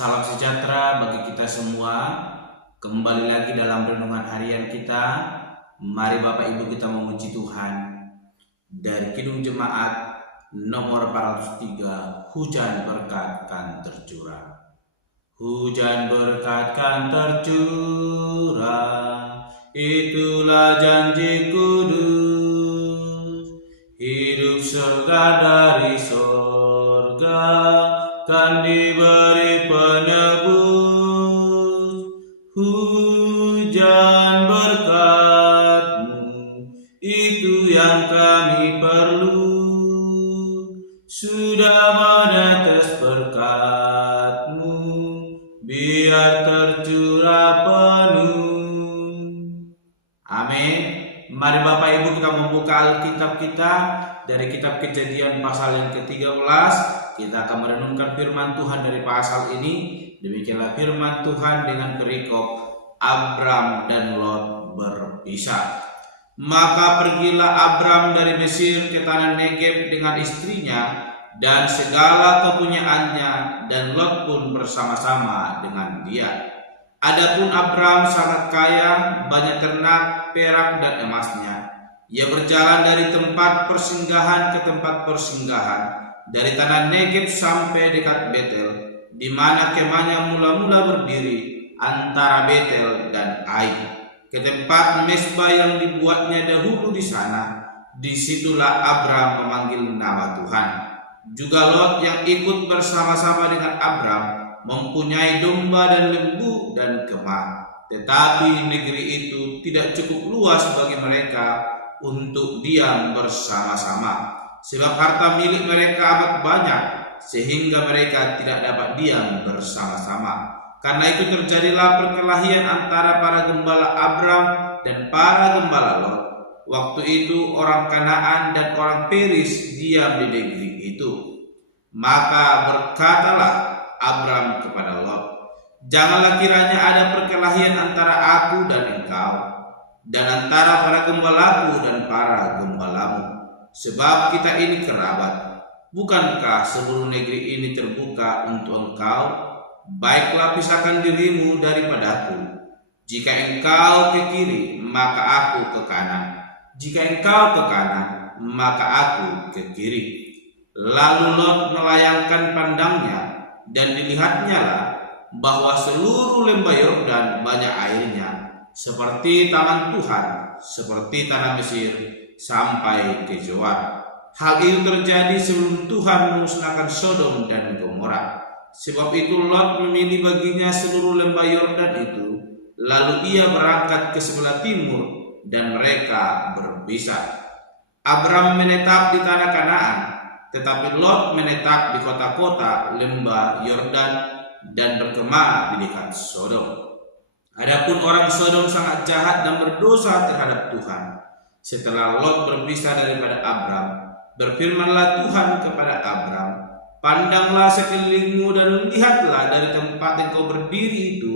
Salam sejahtera bagi kita semua. Kembali lagi dalam renungan harian kita. Mari Bapak Ibu kita memuji Tuhan. Dari Kidung Jemaat nomor 403, hujan berkat kan tercurah. Hujan berkat kan tercurah, itulah janji kudus. Hidup surga dari surga kan diberi penebus. Hujan berkat-Mu itu yang kami perlu. Sudah menetes berkat-Mu, biar tercurah penuh. Amin. Mari Bapak Ibu kita membuka Alkitab kita dari kitab Kejadian pasal yang ke-13. Kita akan merenungkan firman Tuhan dari pasal ini. Demikianlah firman Tuhan dengan perikop Abram dan Lot berpisah. Maka pergilah Abram dari Mesir ke tanah Negeb dengan istrinya dan segala kepunyaannya, dan Lot pun bersama-sama dengan dia. Adapun Abram sangat kaya, banyak ternak, perak dan emasnya. Ia berjalan dari tempat persinggahan ke tempat persinggahan, dari tanah Negeb sampai dekat Betel, di mana kemahnya mula-mula berdiri antara Betel dan Ai, ke tempat mezbah yang dibuatnya dahulu di sana. Disitulah Abram memanggil nama Tuhan. Juga Lot yang ikut bersama-sama dengan Abram mempunyai domba dan lembu dan kemah. Tetapi negeri itu tidak cukup luas bagi mereka untuk diam bersama-sama, sebab harta milik mereka amat banyak, sehingga mereka tidak dapat diam bersama-sama. Karena itu terjadilah perkelahian antara para gembala Abram dan para gembala Lot. Waktu itu orang Kanaan dan orang Peris diam di negeri itu. Maka berkatalah Abram kepada Lot, "Janganlah kiranya ada perkelahian antara aku dan engkau, dan antara para gembalaku dan para gembalamu, sebab kita ini kerabat. Bukankah seluruh negeri ini terbuka untuk engkau? Baiklah, pisahkan dirimu daripadaku. Jika engkau ke kiri, maka aku ke kanan. Jika engkau ke kanan, maka aku ke kiri." Lalu Lot melayangkan pandangnya, dan dilihatnya lah bahwa seluruh lembah Yordan banyak airnya, seperti taman Tuhan, seperti tanah Mesir, sampai ke Zoar. Hal itu terjadi sebelum Tuhan memusnahkan Sodom dan Gomora. Sebab itu Lot memilih baginya seluruh lembah Yordan itu, lalu ia berangkat ke sebelah timur, dan mereka berpisah. Abram menetap di tanah Kanaan, tetapi Lot menetap di kota-kota lembah Yordan dan berkemah di dekat Sodom. Adapun orang Sodom sangat jahat dan berdosa terhadap Tuhan. Setelah Lot berpisah daripada Abram, berfirmanlah Tuhan kepada Abram, "Pandanglah sekelilingmu dan lihatlah dari tempat yang kau berdiri itu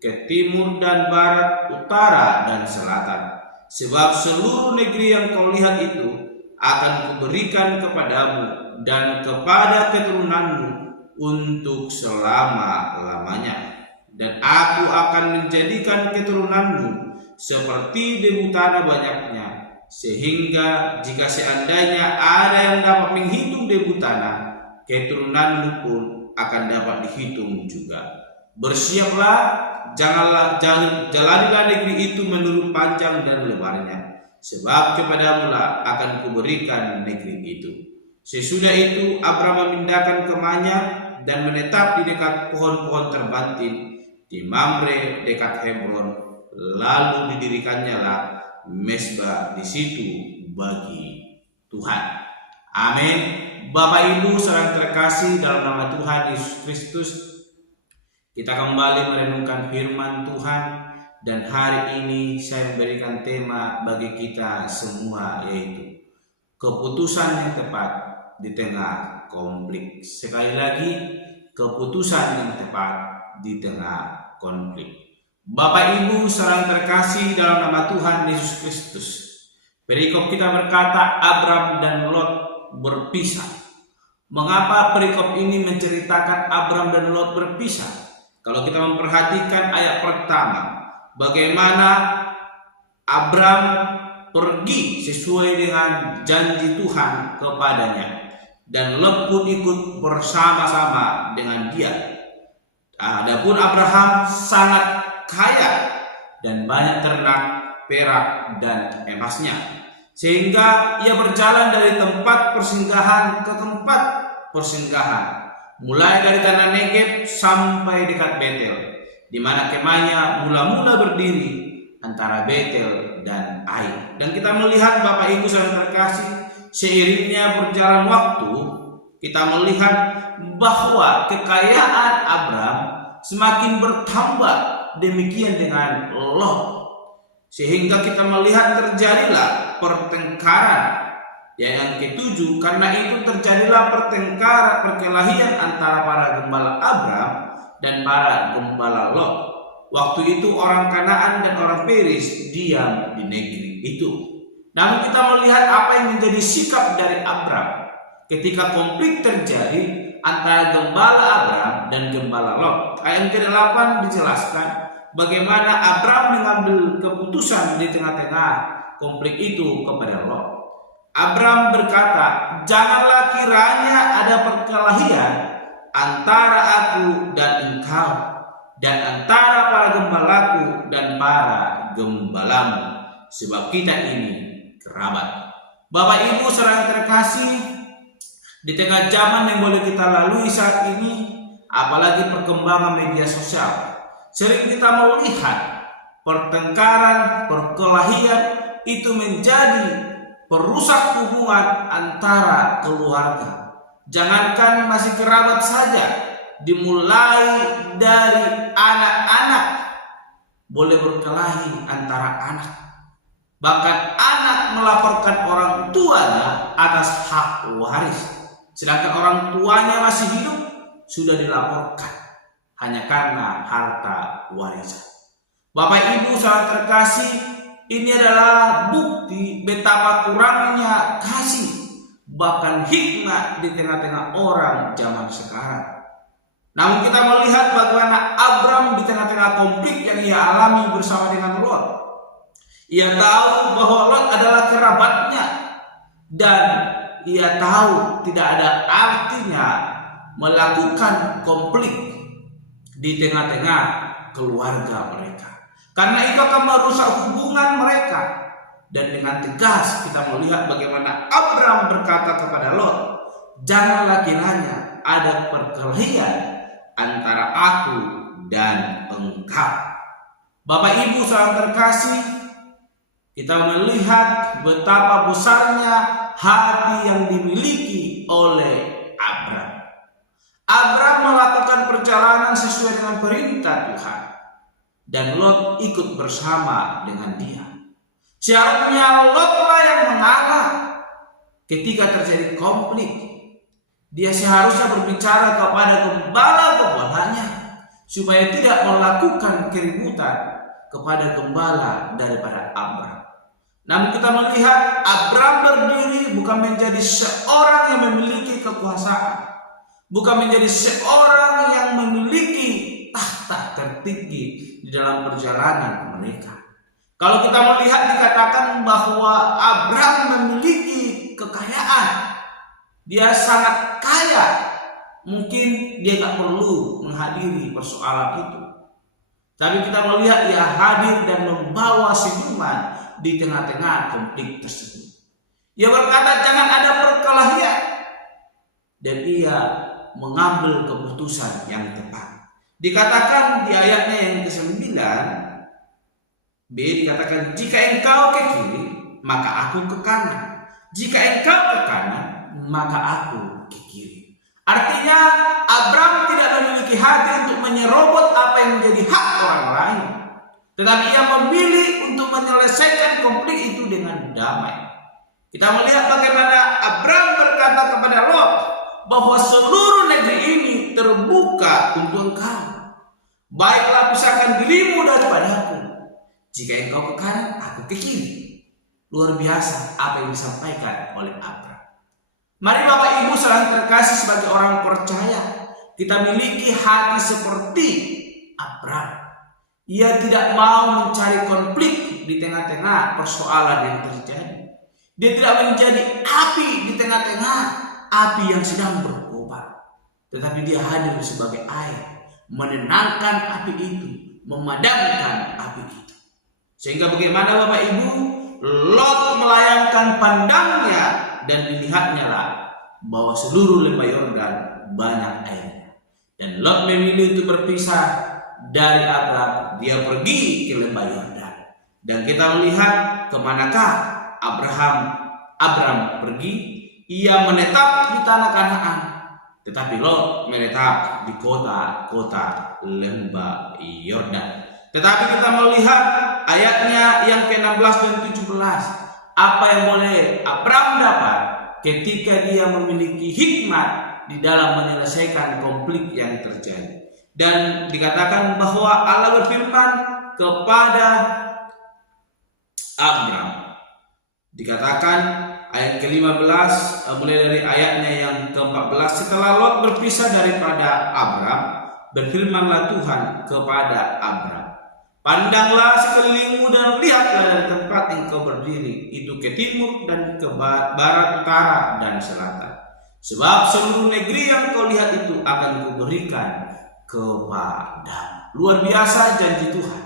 ke timur dan barat, utara dan selatan. Sebab seluruh negeri yang kau lihat itu akan kuberikan kepadamu dan kepada keturunanmu untuk selama-lamanya. Dan aku akan menjadikan keturunanmu seperti debu tanah banyaknya, sehingga jika seandainya ada yang dapat menghitung debu tanah, keturunanmu pun akan dapat dihitung juga. Bersiaplah, jalanilah negeri itu menurut panjang dan lebarnya, sebab kepadamu lah akan kuberikan negeri itu." Sesudah itu Abram memindahkan kemahnya dan menetap di dekat pohon-pohon terbantin di Mamre dekat Hebron. Lalu didirikannya lah mezbah di situ bagi Tuhan. Amin. Bapak Ibu saudara terkasih dalam nama Tuhan Yesus Kristus, kita kembali merenungkan firman Tuhan, dan hari ini saya memberikan tema bagi kita semua, yaitu keputusan yang tepat di tengah konflik. Sekali lagi, keputusan yang tepat di tengah konflik. Bapak Ibu saudara terkasih dalam nama Tuhan Yesus Kristus, perikop kita berkata Abram dan Lot berpisah. Mengapa perikop ini menceritakan Abram dan Lot berpisah? Kalau kita memperhatikan ayat pertama, bagaimana Abram pergi sesuai dengan janji Tuhan kepadanya, dan Lot pun ikut bersama-sama dengan dia. Adapun Abraham sangat kaya dan banyak ternak, perak, dan emasnya, sehingga ia berjalan dari tempat persinggahan ke tempat persinggahan, mulai dari tanah Negeb sampai dekat Betel, di mana kemahnya mula-mula berdiri antara Betel dan Ai. Dan kita melihat Bapak Ibu saudara terkasih, seiringnya berjalan waktu, kita melihat bahwa kekayaan Abram semakin bertambah, demikian dengan Lot, sehingga kita melihat terjadilah pertengkaran. Yang ketujuh, karena itu terjadilah perkelahian antara para gembala Abram dan para gembala Lot. Waktu itu orang Kanaan dan orang Periz diam di negeri itu. Namun kita melihat apa yang menjadi sikap dari Abram ketika konflik terjadi antara gembala Abram dan gembala Lot. Ayat ke-8 dijelaskan bagaimana Abram mengambil keputusan di tengah-tengah konflik itu kepada Lot. Abram berkata, "Janganlah kiranya ada perkelahian antara aku dan engkau, dan antara para gembalaku dan para gembalamu, sebab kita ini kerabat." Bapak Ibu saudara terkasih, di tengah zaman yang boleh kita lalui saat ini, apalagi perkembangan media sosial, sering kita melihat pertengkaran, perkelahian itu menjadi perusak hubungan antara keluarga. Jangankan masih kerabat saja, dimulai dari anak-anak boleh berkelahi antara anak. Bahkan anak melaporkan orang tuanya atas hak waris, sedangkan orang tuanya masih hidup sudah dilaporkan hanya karena harta warisan. Bapak Ibu saudara terkasih, ini adalah bukti betapa kurangnya kasih, bahkan hikmat di tengah-tengah orang zaman sekarang. Namun kita melihat bagaimana Abram di tengah-tengah konflik yang ia alami bersama dengan Lot. Ia tahu bahwa Lot adalah kerabatnya, dan ia tahu tidak ada artinya melakukan konflik di tengah-tengah keluarga mereka, karena itu akan merusak hubungan mereka. Dan dengan tegas kita melihat bagaimana Abram berkata kepada Lot, "Janganlah kiranya ada perkelahian antara aku dan engkau." Bapak Ibu saudara terkasih, kita melihat betapa besarnya hati yang dimiliki oleh Abram. Abram melakukan perjalanan sesuai dengan perintah Tuhan, dan Lot ikut bersama dengan dia. Seharusnya Lotlah yang mengalah ketika terjadi konflik. Dia seharusnya berbicara kepada gembala-gembalanya supaya tidak melakukan keributan kepada gembala daripada Abram. Namun kita melihat Abram berdiri bukan menjadi seorang yang memiliki kekuasaan, bukan menjadi seorang yang memiliki tahta tertinggi di dalam perjalanan mereka. Kalau kita melihat dikatakan bahwa Abram memiliki kekayaan, dia sangat kaya, mungkin dia tak perlu menghadiri persoalan itu. Tapi kita melihat ia hadir dan membawa senyuman di tengah-tengah konflik tersebut. Ia berkata jangan ada perkelahian, dan ia mengambil keputusan yang tepat. Dikatakan di ayatnya yang ke-9 B, dikatakan jika engkau ke kiri maka aku ke kanan, jika engkau ke kanan maka aku ke kiri. Artinya Abram tidak memiliki hati untuk menyerobot apa yang menjadi hak orang lain, tetapi ia memilih untuk menyelesaikan konflik itu dengan damai. Kita melihat bagaimana Abram berkata kepada Lot bahwa seluruh negeri ini terbuka untuk engkau. Baiklah pisahkan dirimu daripadaku. Jika engkau ke kanan, aku ke kiri. Luar biasa apa yang disampaikan oleh Abram. Mari Bapak Ibu saudara terkasih, sebagai orang percaya, kita miliki hati seperti Abram. Ia tidak mau mencari konflik di tengah-tengah persoalan yang terjadi. Dia tidak menjadi api di tengah-tengah api yang sedang berkobar. Tetapi dia hadir sebagai air, menenangkan api itu, memadamkan api itu. Sehingga bagaimana Bapak Ibu, Lot melayangkan pandangnya dan dilihatnya lah bahwa seluruh lembah Yordan banyak airnya. Dan Lot memilih untuk berpisah dari Abram, dia pergi ke lembah Yordan. Dan kita melihat kemanakah Abram pergi. Ia menetap di tanah Kanaan, tetapi Lot menetap di kota-kota lembah Yordan. Tetapi kita melihat ayatnya yang ke-16 dan 17, apa yang boleh Abram dapat ketika dia memiliki hikmat di dalam menyelesaikan konflik yang terjadi. Dan dikatakan bahwa Allah berfirman kepada Abram. Dikatakan ayat ke-15 mulai dari ayatnya yang ke-14, setelah Lot berpisah daripada Abram, berfirmanlah Tuhan kepada Abram, pandanglah sekelilingmu dan lihatlah dari tempat engkau berdiri itu ke timur dan ke barat, utara dan selatan. Sebab seluruh negeri yang kau lihat itu akan kuberikan kepada. Luar biasa janji Tuhan.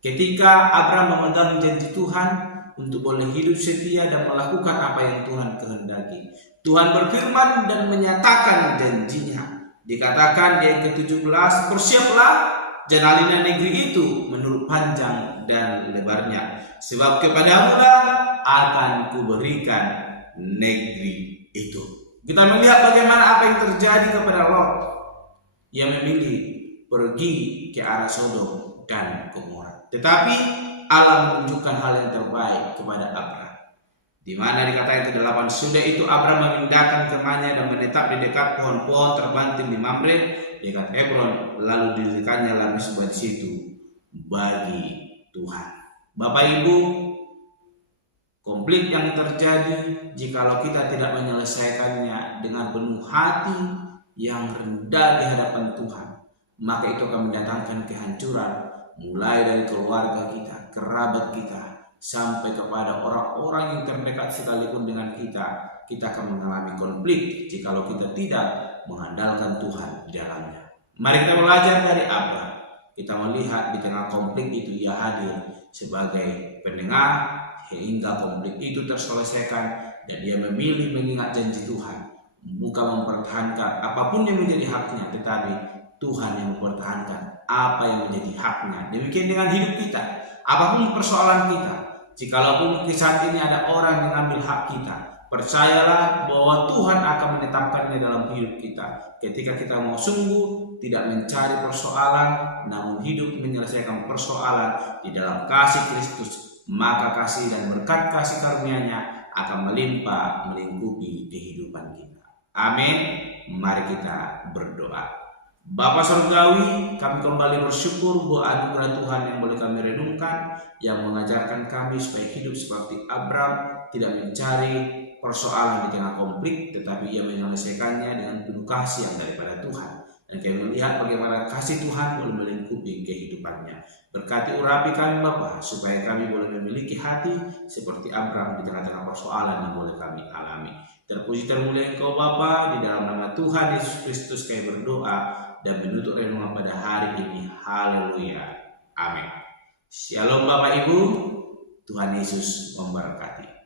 Ketika Abram memegang janji Tuhan untuk boleh hidup setia dan melakukan apa yang Tuhan kehendaki, Tuhan berfirman dan menyatakan janjinya. Dikatakan di ayat ke-17, bersiaplah, jalanilah negeri itu menurut panjang dan lebarnya, sebab kepadamulah akan kuberikan negeri itu. Kita melihat bagaimana apa yang terjadi kepada Lot. Ia memilih pergi ke arah Sodom dan Gomora. Tetapi Allah menunjukkan hal yang terbaik kepada Abram. Di mana dikatakan ke-8, sudah itu Abram memindahkan kemahnya dan menetap di dekat pohon-pohon terbanting di Mamre dekat Hebron, lalu didirikannya lah mesbah di situ bagi Tuhan. Bapak Ibu, konflik yang terjadi jikalau kita tidak menyelesaikannya dengan penuh hati yang rendah di hadapan Tuhan, maka itu akan mendatangkan kehancuran, mulai dari keluarga kita, kerabat kita, sampai kepada orang-orang yang terdekat sekalipun dengan kita. Kita akan mengalami konflik jikalau kita tidak mengandalkan Tuhan di dalamnya. Mari kita belajar dari Abram. Kita melihat di tengah konflik itu ia hadir sebagai pendengar hingga konflik itu terselesaikan, dan dia memilih mengingat janji Tuhan, bukan mempertahankan apapun yang menjadi haknya, tetapi Tuhan yang mempertahankan apa yang menjadi haknya. Demikian dengan hidup kita, apapun persoalan kita, jikalaupun saat ini ada orang yang mengambil hak kita, percayalah bahwa Tuhan akan menetapkannya dalam hidup kita. Ketika kita mau sungguh tidak mencari persoalan, namun hidup menyelesaikan persoalan di dalam kasih Kristus, maka kasih dan berkat kasih karunia-Nya akan melimpah melingkupi kehidupan kita. Amin. Mari kita berdoa. Bapa Surgawi, kami kembali bersyukur bahwa anugerah Tuhan yang boleh kami renungkan, yang mengajarkan kami supaya hidup seperti Abram, tidak mencari persoalan di tengah konflik, tetapi ia menyelesaikannya dengan penuh kasih yang daripada Tuhan. Dan kami melihat bagaimana kasih Tuhan boleh melingkupi kehidupannya. Berkati urapi kami Bapa, supaya kami boleh memiliki hati seperti Abram di tengah-tengah persoalan yang boleh kami alami. Terpuji termulia Engkau Bapa, di dalam nama Tuhan Yesus Kristus kami berdoa dan menutup renungan pada hari ini. Haleluya. Amin. Shalom Bapak Ibu, Tuhan Yesus memberkati.